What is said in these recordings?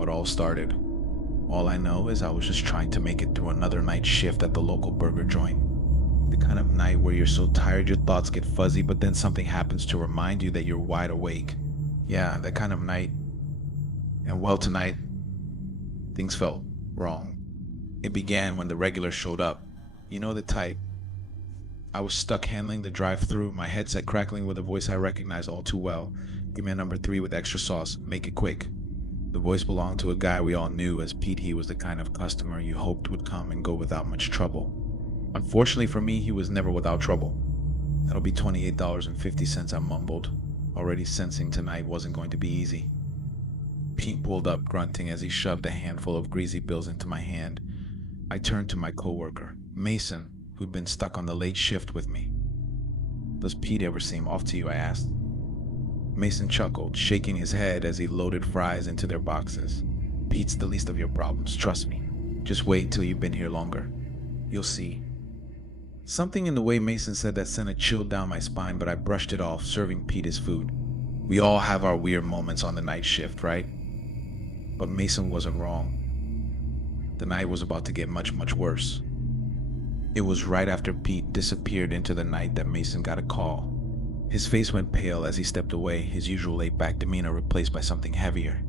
how it all started. All I know is I was just trying to make it through another night shift at the local burger joint. The kind of night where you're so tired your thoughts get fuzzy, but then something happens to remind you that you're wide awake. Yeah, that kind of night. And well, tonight, things felt wrong. It began when the regular showed up. You know the type. I was stuck handling the drive-thru, my headset crackling with a voice I recognized all too well. Give me a number 3 with extra sauce. Make it quick. The voice belonged to a guy we all knew as Pete. He was the kind of customer you hoped would come and go without much trouble. Unfortunately for me, he was never without trouble. That'll be $28.50, I mumbled, already sensing tonight wasn't going to be easy. Pete pulled up, grunting as he shoved a handful of greasy bills into my hand. I turned to my coworker, Mason, who'd been stuck on the late shift with me. "Does Pete ever seem off to you?" I asked. Mason chuckled, shaking his head as he loaded fries into their boxes. "Pete's the least of your problems, trust me. Just wait till you've been here longer. You'll see." Something in the way Mason said that sent a chill down my spine, but I brushed it off, serving Pete his food. We all have our weird moments on the night shift, right? But Mason wasn't wrong. The night was about to get much, much worse. It was right after Pete disappeared into the night that Mason got a call. His face went pale as he stepped away, his usual laid-back demeanor replaced by something heavier.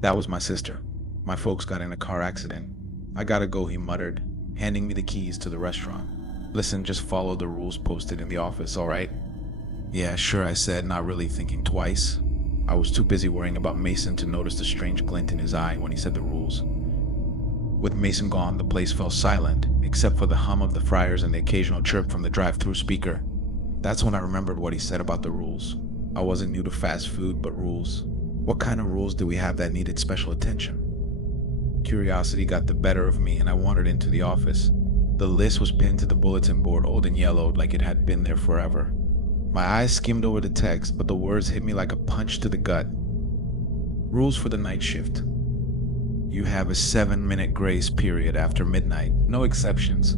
"That was my sister. My folks got in a car accident. I gotta go," he muttered, handing me the keys to the restaurant. "Listen, just follow the rules posted in the office, all right?" "Yeah, sure," I said, not really thinking twice. I was too busy worrying about Mason to notice the strange glint in his eye when he said the rules. With Mason gone, the place fell silent, except for the hum of the fryers and the occasional chirp from the drive-thru speaker. That's when I remembered what he said about the rules. I wasn't new to fast food, but rules. What kind of rules do we have that needed special attention? Curiosity got the better of me, and I wandered into the office. The list was pinned to the bulletin board, old and yellowed, like it had been there forever. My eyes skimmed over the text, but the words hit me like a punch to the gut. Rules for the night shift. You have a 7-minute grace period after midnight, no exceptions.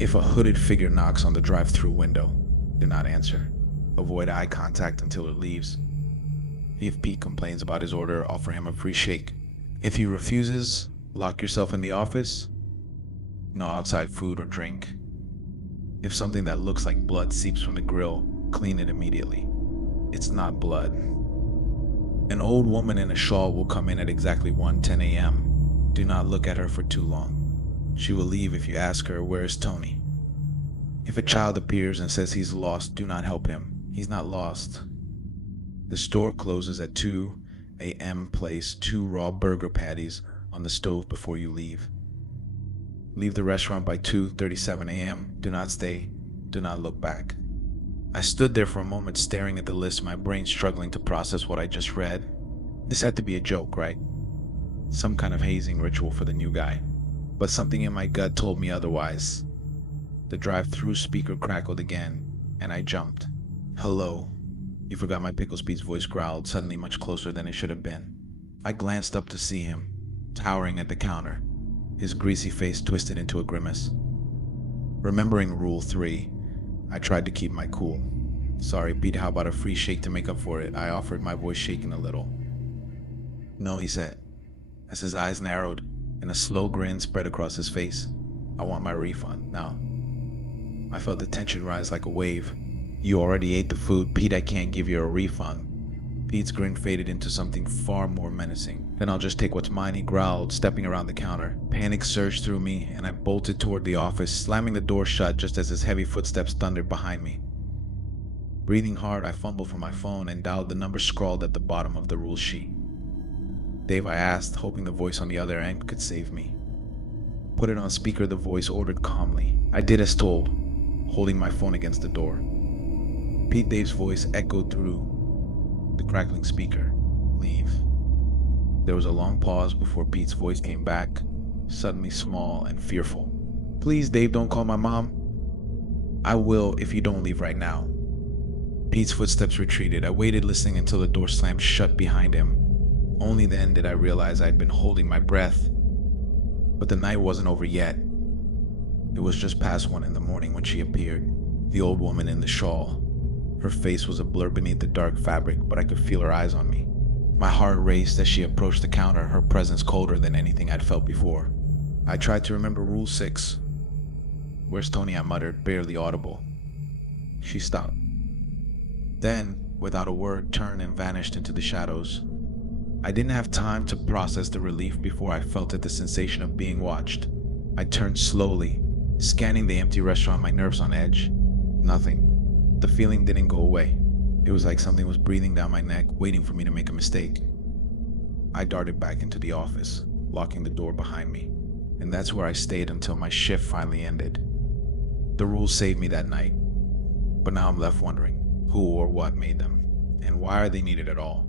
If a hooded figure knocks on the drive-thru window, do not answer. Avoid eye contact until it leaves. If Pete complains about his order, offer him a free shake. If he refuses, lock yourself in the office. No outside food or drink. If something that looks like blood seeps from the grill, clean it immediately. It's not blood. An old woman in a shawl will come in at exactly 1:10 a.m. Do not look at her for too long. She will leave if you ask her, "Where is Tony?" If a child appears and says he's lost, do not help him. He's not lost. The store closes at 2 a.m. Place 2 raw burger patties on the stove before you leave. Leave the restaurant by 2:37 a.m. Do not stay. Do not look back. I stood there for a moment staring at the list, my brain struggling to process what I just read. This had to be a joke, right? Some kind of hazing ritual for the new guy. But something in my gut told me otherwise. The drive-thru speaker crackled again, and I jumped. "Hello." "You forgot my pickles," Pete's voice growled, suddenly much closer than it should have been. I glanced up to see him, towering at the counter, his greasy face twisted into a grimace. Remembering Rule 3, I tried to keep my cool. "Sorry, Pete, how about a free shake to make up for it?" I offered, my voice shaking a little. "No," he said, as his eyes narrowed and a slow grin spread across his face. "I want my refund now." I felt the tension rise like a wave. "You already ate the food, Pete. I can't give you a refund." Pete's grin faded into something far more menacing. "Then I'll just take what's mine," he growled, stepping around the counter. Panic surged through me, and I bolted toward the office, slamming the door shut just as his heavy footsteps thundered behind me. Breathing hard, I fumbled for my phone and dialed the number scrawled at the bottom of the rule sheet. "Dave," I asked, hoping the voice on the other end could save me. "Put it on speaker," the voice ordered calmly. I did as told, holding my phone against the door. Pete Dave's voice echoed through the crackling speaker. "Leave." There was a long pause before Pete's voice came back, suddenly small and fearful. "Please, Dave, don't call my mom." "I will if you don't leave right now." Pete's footsteps retreated. I waited, listening until the door slammed shut behind him. Only then did I realize I'd been holding my breath. But the night wasn't over yet. It was just past 1 in the morning when she appeared, the old woman in the shawl. Her face was a blur beneath the dark fabric, but I could feel her eyes on me. My heart raced as she approached the counter, her presence colder than anything I'd felt before. I tried to remember Rule 6. "Where's Tony?" I muttered, barely audible. She stopped. Then, without a word, turned and vanished into the shadows. I didn't have time to process the relief before I felt the sensation of being watched. I turned slowly, scanning the empty restaurant, my nerves on edge. Nothing. The feeling didn't go away. It was like something was breathing down my neck, waiting for me to make a mistake. I darted back into the office, locking the door behind me, and that's where I stayed until my shift finally ended. The rules saved me that night, but now I'm left wondering who or what made them, and why are they needed at all?